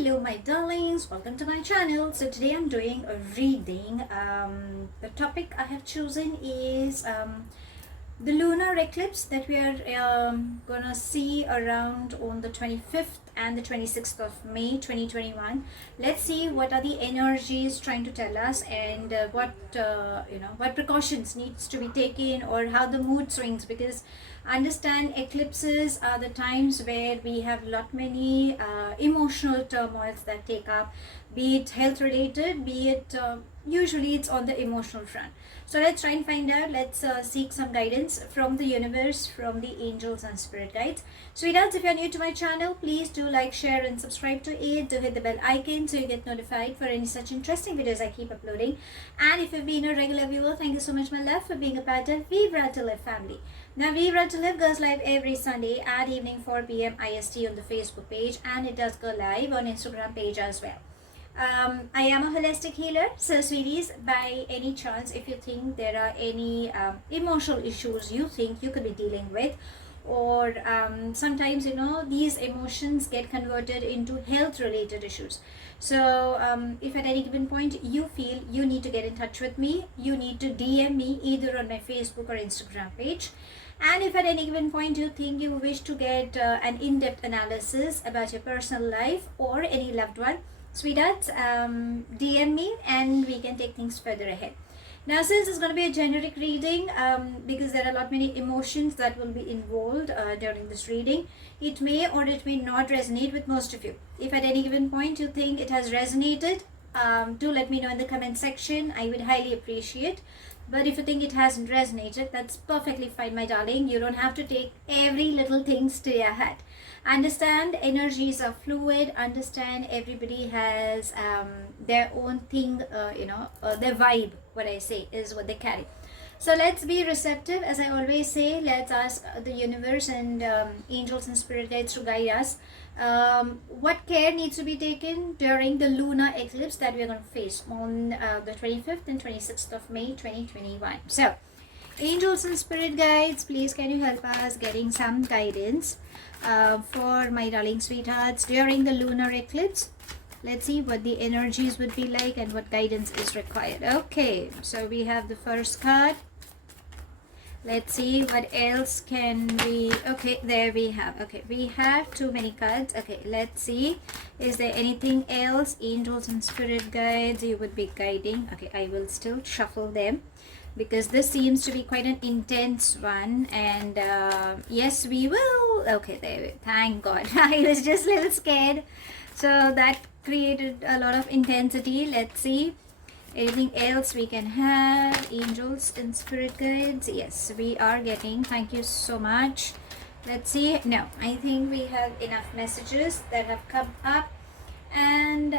Hello my darlings, welcome to my channel. So today I'm doing a reading. The topic I have chosen is the lunar eclipse that we are gonna see around on the 25th and the 26th of May 2021. Let's see what are the energies trying to tell us, and what precautions needs to be taken, or how the mood swings, because understand eclipses are the times where we have lot many emotional turmoils that take up, be it health related, be it usually it's on the emotional front. So let's try and find out. Let's seek some guidance from the universe, from the angels and spirit guides. Sweethearts, if you're new to my channel, please do like, share and subscribe to it. Do hit the bell icon so you get notified for any such interesting videos I keep uploading. And if you've been a regular viewer, thank you so much my love for being a part of Vivre to Live family. Now Vivre to Live goes live every Sunday at evening 4 p.m. IST on the Facebook page, and it does go live on Instagram page as well. I am a holistic healer, so sweeties, by any chance, if you think there are any emotional issues you think you could be dealing with, or sometimes these emotions get converted into health related issues. So if at any given point you feel you need to get in touch with me, you need to DM me either on my Facebook or Instagram page. And if at any given point you think you wish to get an in-depth analysis about your personal life or any loved one, sweethearts, DM me and we can take things further ahead. Now, since it's going to be a generic reading, because there are a lot many emotions that will be involved during this reading, it may or it may not resonate with most of you. If at any given point you think it has resonated, do let me know in the comment section. I would highly appreciate. But if you think it hasn't resonated, that's perfectly fine, my darling. You don't have to take every little thing to your head. Understand energies are fluid. Understand everybody has their own thing, their vibe, what I say is what they carry. So let's be receptive. As I always say, let's ask the universe and angels and spirit guides to guide us. What care needs to be taken during the lunar eclipse that we are going to face on the 25th and 26th of May 2021. So angels and spirit guides, please can you help us getting some guidance for my darling sweethearts during the lunar eclipse. Let's see what the energies would be like and what guidance is required. Okay, so we have the first card. Let's see what else can we... Okay, there we have. Okay, we have too many cards. Okay, let's see. Is there anything else, angels and spirit guides, you would be guiding? Okay, I will still shuffle them, because this seems to be quite an intense one. And yes, we will. Okay, there. Thank God. I was just a little scared. So that created a lot of intensity. Let's see. Anything else we can have? Angels and spirit guides. Yes, we are getting. Thank you so much. Let's see. No, I think we have enough messages that have come up. And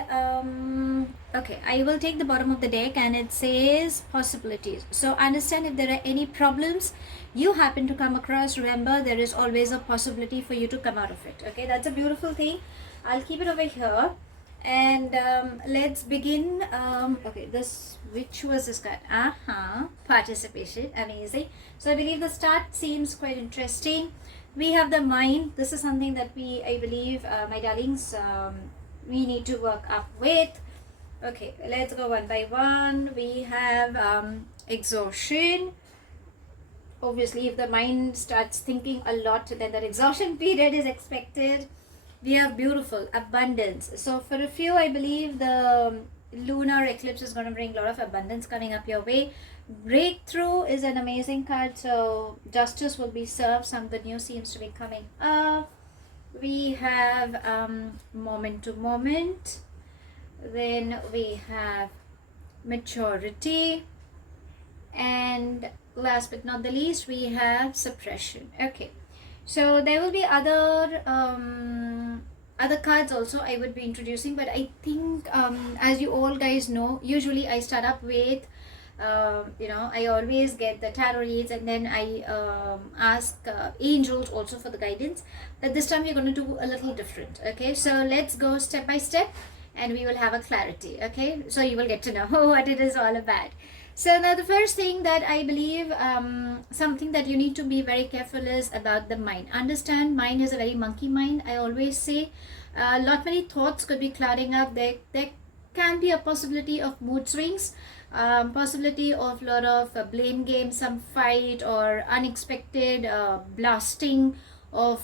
okay, I will take the bottom of the deck, and it says possibilities. So understand, if there are any problems you happen to come across, remember there is always a possibility for you to come out of it. Okay, that's a beautiful thing. I'll keep it over here. And let's begin. Okay, which was this card? Participation. Amazing. So I believe the start seems quite interesting. We have the mind. This is something that I believe, my darlings, we need to work up with. Okay, let's go one by one. We have exhaustion. Obviously, if the mind starts thinking a lot, then that exhaustion period is expected. We have beautiful abundance. So for a few, I believe the lunar eclipse is going to bring a lot of abundance coming up your way. Breakthrough is an amazing card. So justice will be served. Some good news seems to be coming up. We have moment to moment. Then we have maturity. And last but not the least, we have suppression. Okay. So there will be other cards also I would be introducing, but I think as you all guys know, usually I start up with I always get the tarot reads, and then I ask angels also for the guidance. But this time we're going to do a little different. Okay, so let's go step by step, and we will have a clarity. Okay, so you will get to know what it is all about. So now the first thing that I believe, something that you need to be very careful is about the mind. Understand, mind is a very monkey mind. I always say Lot many thoughts could be clouding up. There can be a possibility of mood swings, possibility of lot of blame game, some fight or unexpected blasting of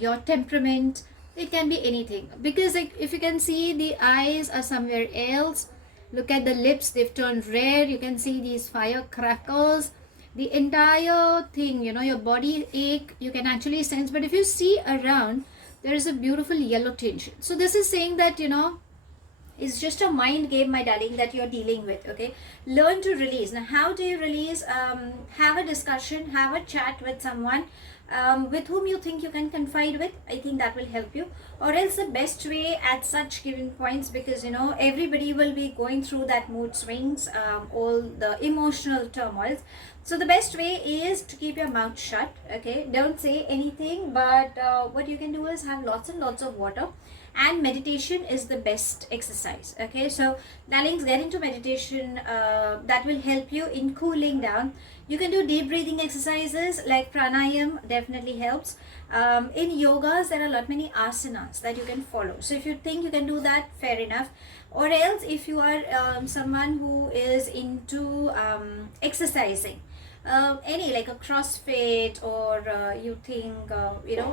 your temperament. It can be anything, because like, if you can see, the eyes are somewhere else. Look at the lips, they've turned red. You can see these firecrackers. The entire thing, your body ache, you can actually sense. But if you see around, there is a beautiful yellow tinge. So this is saying that, it's just a mind game, my darling, that you're dealing with. Okay, learn to release. Now, how do you release? Have a discussion, have a chat with someone with whom you think you can confide with. I think that will help you. Or else the best way at such given points, because everybody will be going through that mood swings, all the emotional turmoils. So the best way is to keep your mouth shut. Okay, don't say anything. But what you can do is have lots and lots of water, and meditation is the best exercise. Okay, so darlings, get into meditation. That will help you in cooling down. You can do deep breathing exercises like pranayam, definitely helps. In yogas, there are a lot many asanas that you can follow. So if you think you can do that, fair enough. Or else, if you are someone who is into exercising, any like a CrossFit, or you think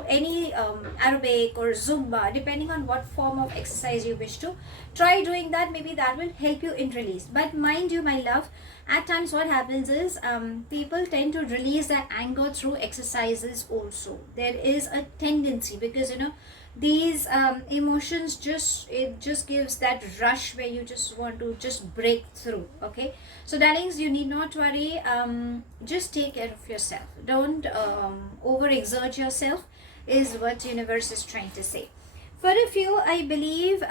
any aerobic or Zumba, depending on what form of exercise you wish to try doing that, maybe that will help you in release. But mind you, my love, at times what happens is people tend to release their anger through exercises also. There is a tendency, because these emotions, it just gives that rush where you just want to just break through. Okay, so darlings, you need not worry. Just take care of yourself. Don't overexert yourself, is what universe is trying to say. For a few, I believe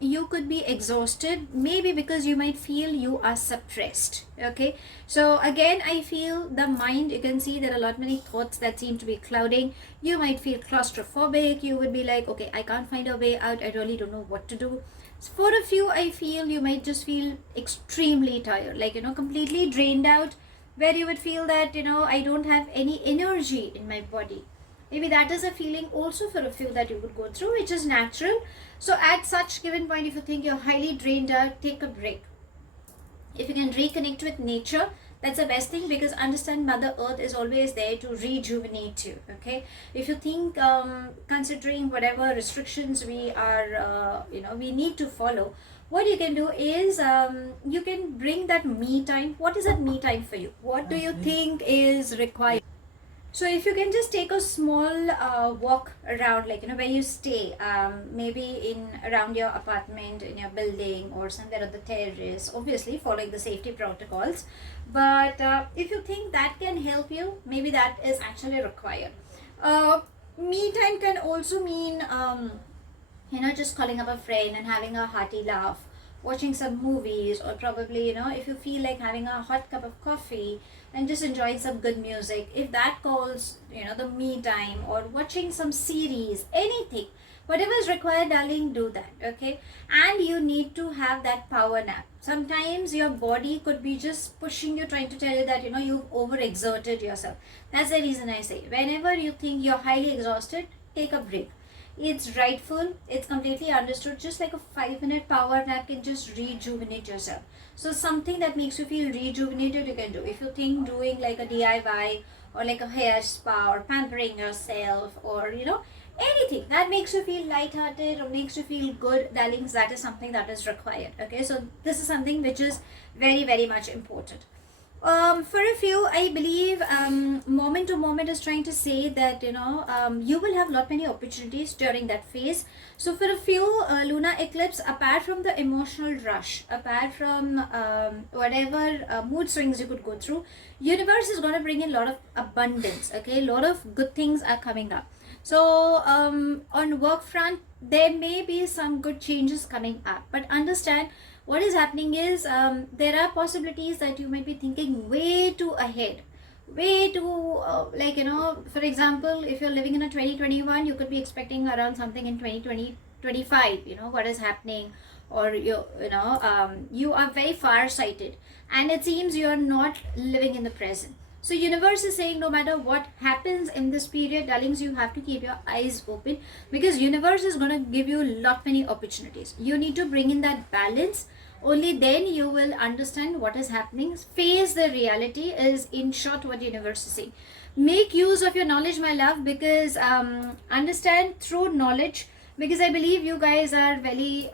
you could be exhausted, maybe because you might feel you are suppressed. Okay, so again, I feel the mind, you can see there are a lot many thoughts that seem to be clouding. You might feel claustrophobic. You would be like, okay, I can't find a way out. I really don't know what to do. So for a few, I feel you might just feel extremely tired, like completely drained out, where you would feel that I don't have any energy in my body. Maybe that is a feeling also for a few that you would go through, which is natural. So at such given point, if you think you're highly drained out, take a break. If you can reconnect with nature, that's the best thing, because understand Mother Earth is always there to rejuvenate you. Okay, if you think considering whatever restrictions we are we need to follow, what you can do is you can bring that me time. What is that me time for you? What do you think is required? So if you can just take a small walk around, like where you stay, maybe in around your apartment, in your building, or somewhere on the terrace, obviously following the safety protocols. But if you think that can help you, maybe that is actually required. Me time can also mean just calling up a friend and having a hearty laugh, watching some movies, or probably if you feel like having a hot cup of coffee and just enjoying some good music, if that calls the me time, or watching some series, anything, whatever is required, darling, do that. Okay, and you need to have that power nap. Sometimes your body could be just pushing you, trying to tell you that you've overexerted yourself. That's the reason I say, whenever you think you're highly exhausted, take a break. It's rightful, it's completely understood. Just like a 5-minute power nap can just rejuvenate yourself. So something that makes you feel rejuvenated, you can do. If you think doing like a DIY, or like a hair spa, or pampering yourself, or anything that makes you feel lighthearted or makes you feel good, darlings, that is something that is required. Okay, so this is something which is very, very much important. For a few, I believe moment to moment is trying to say that you will have lot many opportunities during that phase. So for a few, lunar eclipse, apart from the emotional rush, apart from whatever mood swings you could go through, universe is going to bring in a lot of abundance. Okay, a lot of good things are coming up. So on work front, there may be some good changes coming up, but understand what is happening is there are possibilities that you might be thinking way too ahead, way too for example, if you're living in a 2021, you could be expecting around something in 2025, what is happening, or you are very far sighted, and it seems you're not living in the present. So universe is saying no matter what happens in this period, darlings, you have to keep your eyes open, because universe is going to give you a lot many opportunities. You need to bring in that balance. Only then you will understand what is happening. Face the reality is in short what universe is saying. Make use of your knowledge, my love, because understand through knowledge, because I believe you guys are very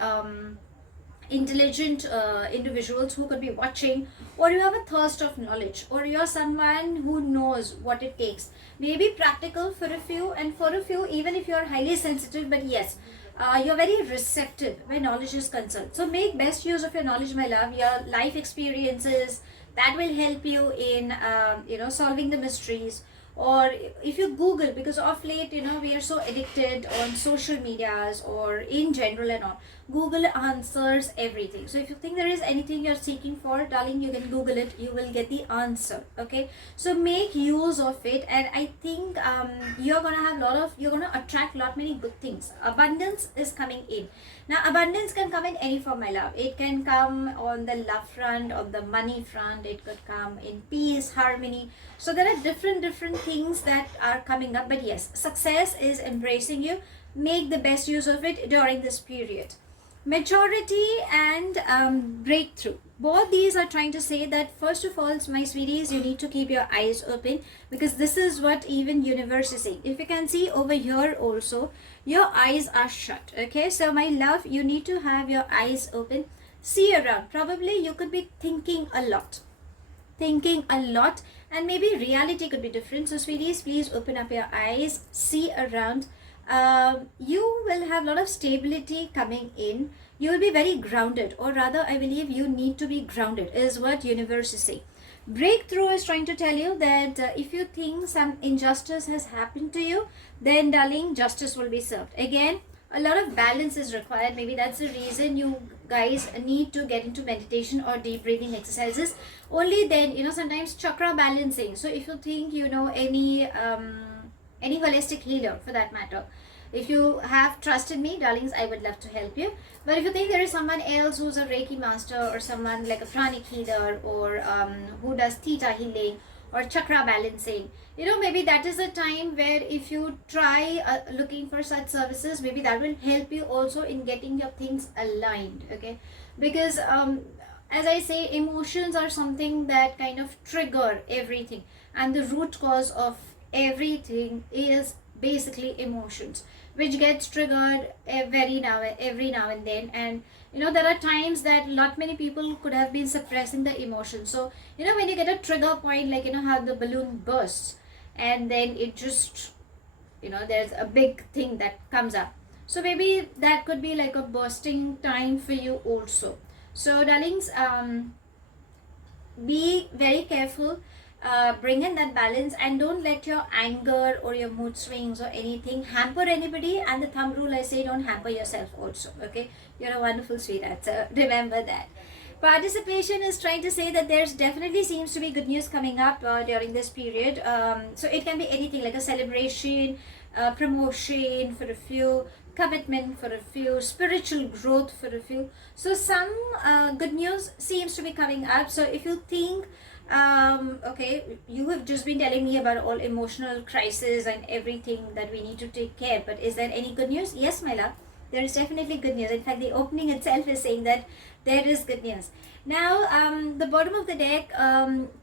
intelligent individuals who could be watching, or you have a thirst of knowledge, or you're someone who knows what it takes. Maybe practical for a few, and for a few even if you're highly sensitive, but yes, you're very receptive when knowledge is concerned. So make best use of your knowledge, my love, your life experiences that will help you in solving the mysteries. Or if you Google, because of late we are so addicted on social medias or in general and all, Google answers everything. So if you think there is anything you're seeking for, darling, you can Google it, you will get the answer. Okay, so make use of it, and I think you're gonna attract lot many good things. Abundance is coming in. Now abundance can come in any form, my love. It can come on the love front, on the money front, it could come in peace, harmony. So there are different things that are coming up, but yes, success is embracing you. Make the best use of it during this period. Maturity and breakthrough, both these are trying to say that first of all, my sweeties, you need to keep your eyes open, because this is what even universe is saying. If you can see over here also, your eyes are shut. Okay, so my love, you need to have your eyes open. See around. Probably you could be thinking a lot, and maybe reality could be different. So sweeties, please open up your eyes, see around. You will have a lot of stability coming in. You will be very grounded, or rather I believe you need to be grounded is what universe is saying. Breakthrough is trying to tell you that if you think some injustice has happened to you, then darling, justice will be served. Again, a lot of balance is required. Maybe that's the reason you guys need to get into meditation or deep breathing exercises. Only then, sometimes chakra balancing. So if you think any holistic healer for that matter, if you have trusted me, darlings, I would love to help you. But if you think there is someone else who's a Reiki master, or someone like a pranic healer, or who does theta healing or chakra balancing, maybe that is a time where if you try looking for such services, maybe that will help you also in getting your things aligned. Okay, because as I say, emotions are something that kind of trigger everything, and the root cause of everything is basically emotions, which gets triggered every now and then. And there are times that lot many people could have been suppressing the emotions. So when you get a trigger point, like how the balloon bursts, and then it just there's a big thing that comes up. So maybe that could be like a bursting time for you also. So darlings, be very careful. Bring in that balance, and don't let your anger or your mood swings or anything hamper anybody. And the thumb rule I say, don't hamper yourself also. Okay, you're a wonderful sweetheart, so remember that. Participation is trying to say that there's definitely seems to be good news coming up during this period. So it can be anything like a celebration, promotion for a few, commitment for a few, spiritual growth for a few. So some good news seems to be coming up. So if you think okay, you have just been telling me about all emotional crisis and everything that we need to take care, but is there any good news? Yes, my love, there is definitely good news. In fact, the opening itself is saying that there is good news. Now the bottom of the deck,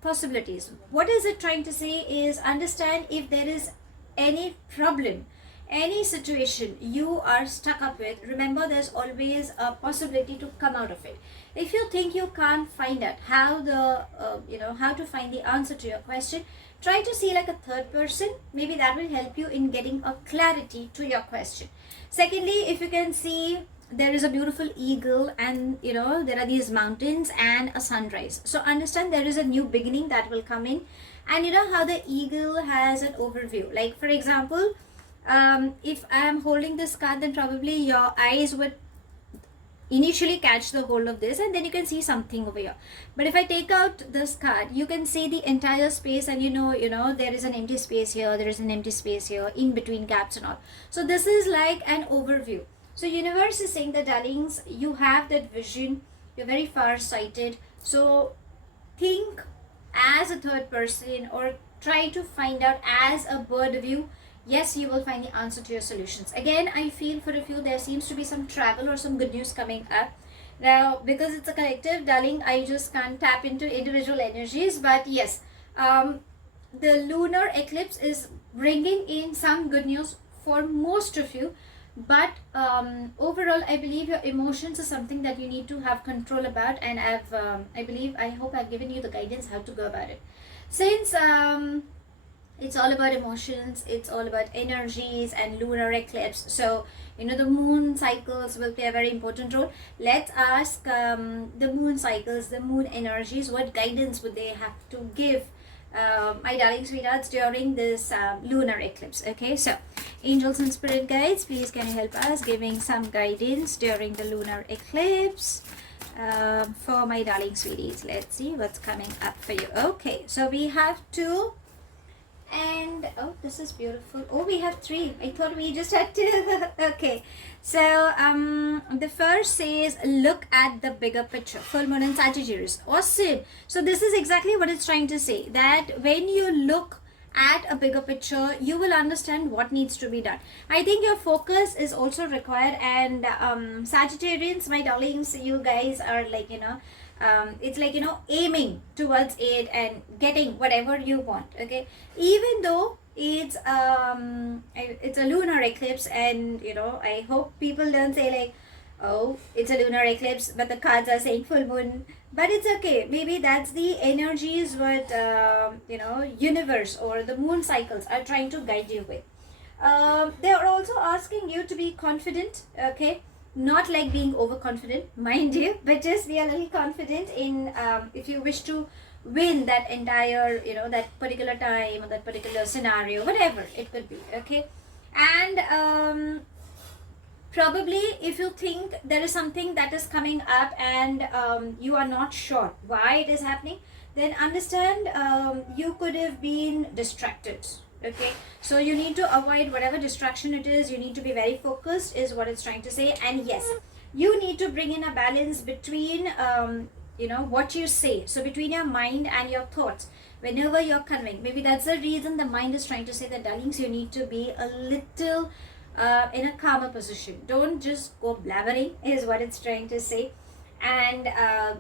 possibilities, what is it trying to say is understand if there is any problem, any situation you are stuck up with. Remember, there's always a possibility to come out of it. If you think you can't find out how how to find the answer to your question, try to see like a third person. Maybe that will help you in getting a clarity to your question. Secondly, if you can see, there is a beautiful eagle, and there are these mountains and a sunrise. So understand there is a new beginning that will come in. And how the eagle has an overview, like for example, if I am holding this card, then probably your eyes would initially catch the hold of this, and then you can see something over here. But if I take out this card, you can see the entire space, and there is an empty space here, there is an empty space here, in between gaps and all. So this is like an overview. So universe is saying that, darlings, you have that vision, you're very far sighted. So think as a third person, or try to find out as a bird view, yes, you will find the answer to your solutions. Again, I feel for a few there seems to be some travel or some good news coming up. Now, because it's a collective, darling, I just can't tap into individual energies. But yes, the lunar eclipse is bringing in some good news for most of you. But overall, I believe your emotions is something that you need to have control about. And I hope I've given you the guidance how to go about it. Since it's all about emotions, it's all about energies and lunar eclipse, so the moon cycles will play a very important role. Let's ask the moon cycles, the moon energies, what guidance would they have to give my darling sweethearts during this lunar eclipse. Okay, so angels and spirit guides, please can you help us giving some guidance during the lunar eclipse for my darling sweeties. Let's see what's coming up for you. Okay, so we have two. And oh, this is beautiful. Oh, we have three. I thought we just had two. Okay, so the first says look at the bigger picture. Full moon in Sagittarius. Awesome. So this is exactly what it's trying to say, that when you look at a bigger picture, you will understand what needs to be done. I think your focus is also required. And Sagittarians, my darlings, you guys are like it's like aiming towards it and getting whatever you want. Okay, even though it's a lunar eclipse, and I hope people don't say like, oh, it's a lunar eclipse but the cards are saying full moon. But it's okay, maybe that's the energies what universe or the moon cycles are trying to guide you with. They are also asking you to be confident. Okay, not like being overconfident, mind you, but just be a little confident in if you wish to win that entire that particular time or that particular scenario, whatever it could be. Okay, and probably if you think there is something that is coming up and you are not sure why it is happening, then understand you could have been distracted. Okay, so you need to avoid whatever distraction it is. You need to be very focused is what it's trying to say. And yes, you need to bring in a balance between what you say, so between your mind and your thoughts whenever you're conveying. Maybe that's the reason the mind is trying to say that, darlings, you need to be a little in a calmer position. Don't just go blabbering is what it's trying to say. And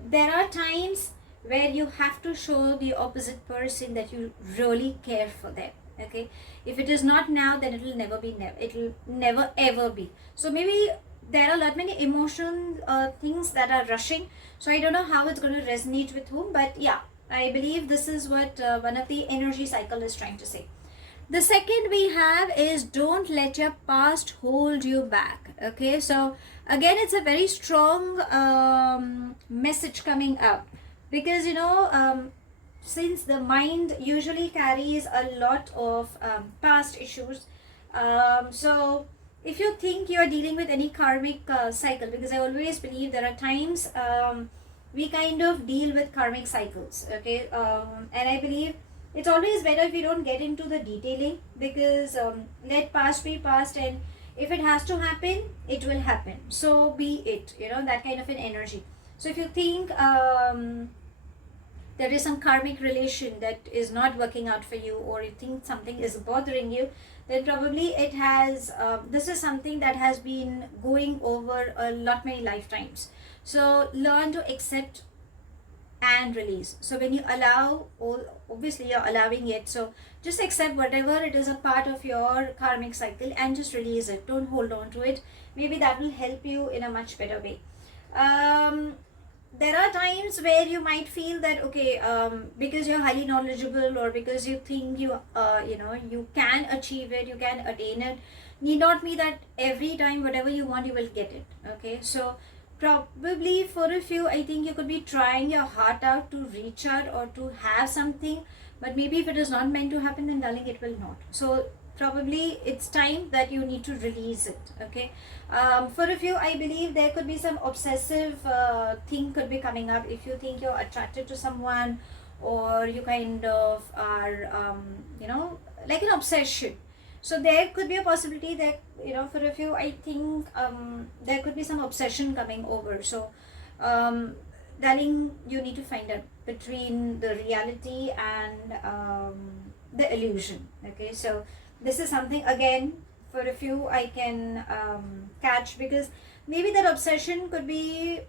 there are times where you have to show the opposite person that you really care for them. Okay, if it is not now, then it will never be, it will never ever be. So maybe there are a lot many emotion things that are rushing, so I don't know how it's going to resonate with whom, but yeah, I believe this is what one of the energy cycle is trying to say. The second we have is don't let your past hold you back. Okay, so again, it's a very strong message coming up, because since the mind usually carries a lot of past issues, so if you think you are dealing with any karmic cycle, because I always believe there are times we kind of deal with karmic cycles. Okay, and I believe it's always better if you don't get into the detailing, because let past be past, and if it has to happen, it will happen, so be it, that kind of an energy. So if you think there is some karmic relation that is not working out for you, or you think something is bothering you, then probably it has this is something that has been going over a lot many lifetimes. So learn to accept and release. So when you allow, obviously you're allowing it, so just accept whatever it is a part of your karmic cycle and just release it. Don't hold on to it. Maybe that will help you in a much better way. There are times where you might feel that, okay, because you're highly knowledgeable, or because you think you you can achieve it, you can attain it, need not be that every time whatever you want you will get it. Okay, so probably for a few, I think you could be trying your heart out to reach out or to have something, but maybe if it is not meant to happen, then darling, it will not. So probably it's time that you need to release it. Okay, for a few, I believe there could be some obsessive thing could be coming up. If you think you're attracted to someone, or you kind of are like an obsession, so there could be a possibility that for a few, I think there could be some obsession coming over. So darling, you need to find out between the reality and the illusion. Okay, so this is something again for a few I can catch, because maybe that obsession could be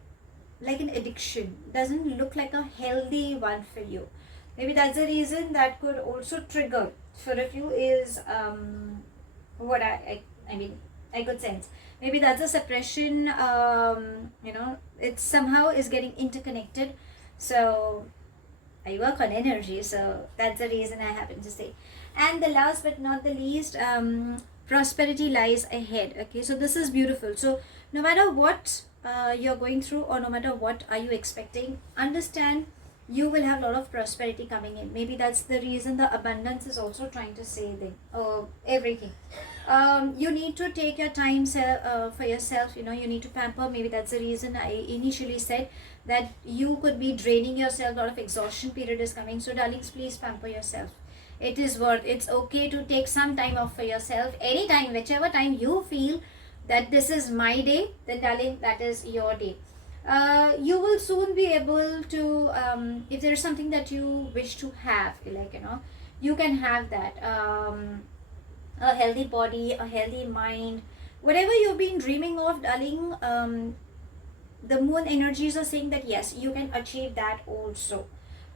like an addiction, doesn't look like a healthy one for you. Maybe that's the reason that could also trigger for a few is what I mean, I could sense. Maybe that's a suppression, it somehow is getting interconnected. So I work on energy, so that's the reason I happen to say. And the last but not the least, prosperity lies ahead. Okay, so this is beautiful. So no matter what you're going through, or no matter what are you expecting, understand you will have a lot of prosperity coming in. Maybe that's the reason the abundance is also trying to say everything. You need to take your time for yourself. You need to pamper. Maybe that's the reason I initially said that you could be draining yourself. A lot of exhaustion period is coming. So darlings, please pamper yourself. It is worth. It's okay to take some time off for yourself. Anytime, whichever time you feel that this is my day, then darling, that is your day. You will soon be able to, if there is something that you wish to have, you can have that. A healthy body, a healthy mind, whatever you've been dreaming of, darling, the moon energies are saying that yes, you can achieve that also.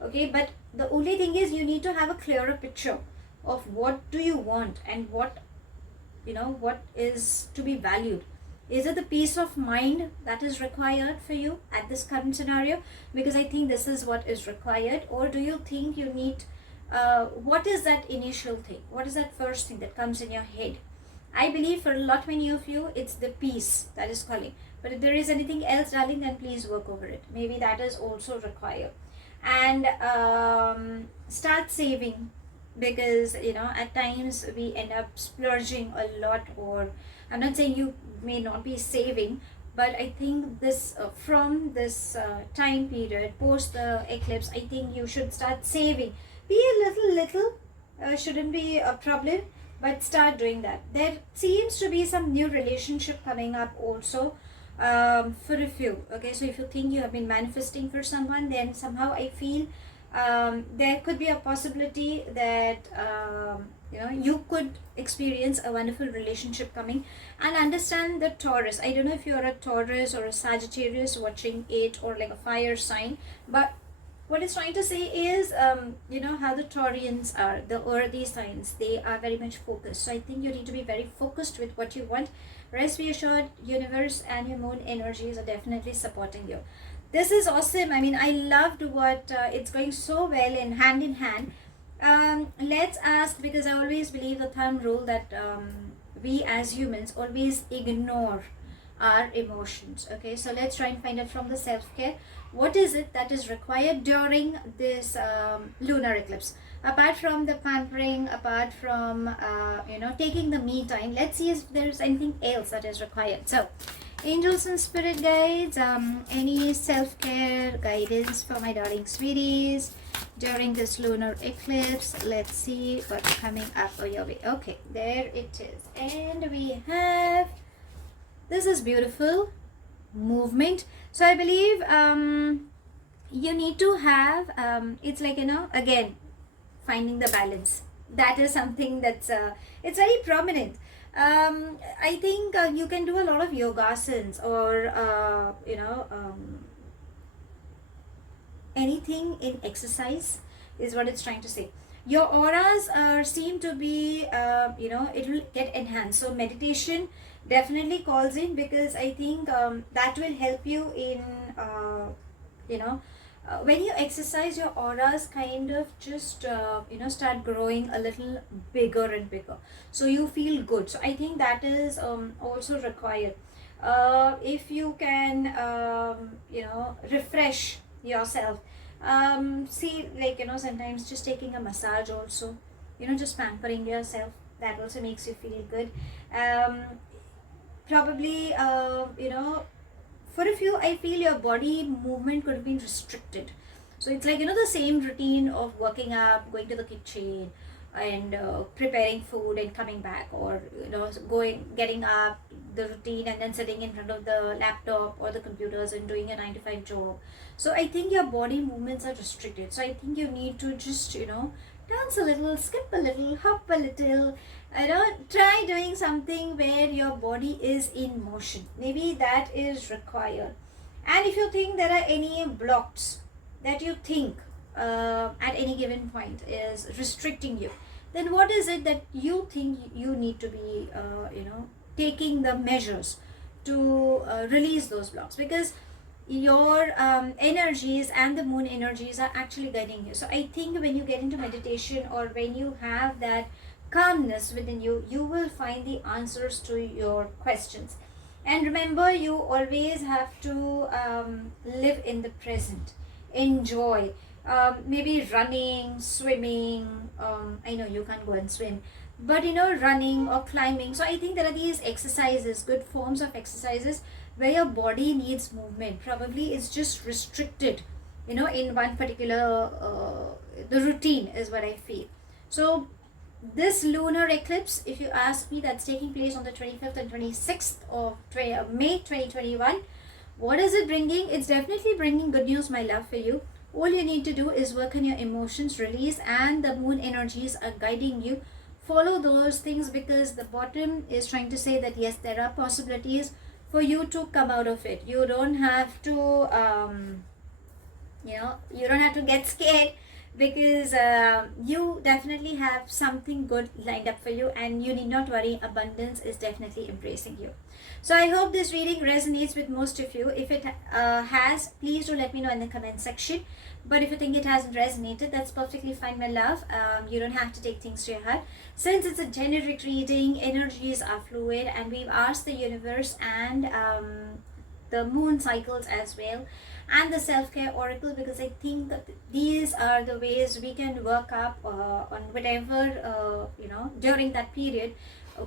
Okay, but the only thing is you need to have a clearer picture of what do you want, and what is to be valued. Is it the peace of mind that is required for you at this current scenario? Because I think this is what is required. Or do you think you need, what is that initial thing? What is that first thing that comes in your head? I believe for a lot many of you, it's the peace that is calling. But if there is anything else, darling, then please work over it. Maybe that is also required. And start saving, because at times we end up splurging a lot. Or I'm not saying you may not be saving, but I think this from this time period post the eclipse, I think you should start saving. Be a little shouldn't be a problem, but start doing that. There seems to be some new relationship coming up also for a few. Okay, so if you think you have been manifesting for someone, then somehow I feel there could be a possibility that you could experience a wonderful relationship coming. And understand the Taurus. I don't know if you're a Taurus or a Sagittarius watching it, or like a fire sign, but what it's trying to say is how the Taurians are, the earthy signs, they are very much focused. So I think you need to be very focused with what you want. Rest be assured, universe and your moon energies are definitely supporting you. This is awesome. I mean, I loved what it's going so well in hand. Let's ask, because I always believe the thumb rule that we as humans always ignore our emotions. Okay, so let's try and find out from the self-care, what is it that is required during this lunar eclipse, apart from the pampering, apart from taking the me time. Let's see if there's anything else that is required. So angels and spirit guides, any self-care guidance for my darling sweeties during this lunar eclipse. Let's see what's coming up your way. Okay, there it is. And we have, this is beautiful, movement. So I believe you need to have, it's like, again, finding the balance. That is something that's, it's very prominent. I think you can do a lot of yogasans, or anything in exercise is what it's trying to say. Your auras seem to be it will get enhanced. So meditation definitely calls in, because I think that will help you in when you exercise, your auras kind of just start growing a little bigger and bigger, so you feel good. So I think that is also required. If you can refresh yourself, see, like sometimes just taking a massage also, just pampering yourself, that also makes you feel good. Probably for a few, I feel your body movement could have been restricted. So it's like the same routine of waking up, going to the kitchen, and preparing food and coming back, or getting up, the routine and then sitting in front of the laptop or the computers and doing a 9 to 5 job. So I think your body movements are restricted. So I think you need to just, dance a little, skip a little, hop a little, try doing something where your body is in motion. Maybe that is required. And if you think there are any blocks that you think at any given point is restricting you, then what is it that you think you need to be, taking the measures to release those blocks? Because your energies and the moon energies are actually guiding you. So I think when you get into meditation or when you have that calmness within you, you will find the answers to your questions. And remember, you always have to live in the present, enjoy. Maybe running, swimming. I know you can't go and swim, but running or climbing. So I think there are these exercises, good forms of exercises where your body needs movement. Probably it's just restricted, in one particular the routine is what I feel. So this lunar eclipse, if you ask me, that's taking place on the 25th and 26th of May 2021. What is it bringing? It's definitely bringing good news, my love, for you. All you need to do is work on your emotions, release, and the moon energies are guiding you. Follow those things, because the bottom is trying to say that yes, there are possibilities for you to come out of it. You don't have to, you don't have to get scared, because you definitely have something good lined up for you, and you need not worry. Abundance is definitely embracing you. So I hope this reading resonates with most of you. If it has, please do let me know in the comment section. But if you think it hasn't resonated, that's perfectly fine, my love. You don't have to take things to your heart. Since it's a generic reading, energies are fluid, and we've asked the universe and the moon cycles as well, and the self-care oracle, because I think that these are the ways we can work up on whatever during that period,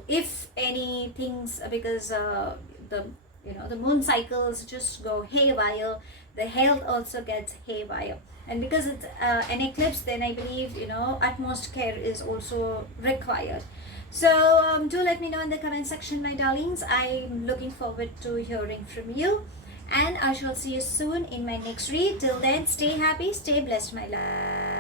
if any things, because the moon cycles just go haywire, the health also gets haywire. And because it's an eclipse, then I believe utmost care is also required. So do let me know in the comment section, my darlings. I'm looking forward to hearing from you, and I shall see you soon in my next read. Till then, stay happy, stay blessed, my love.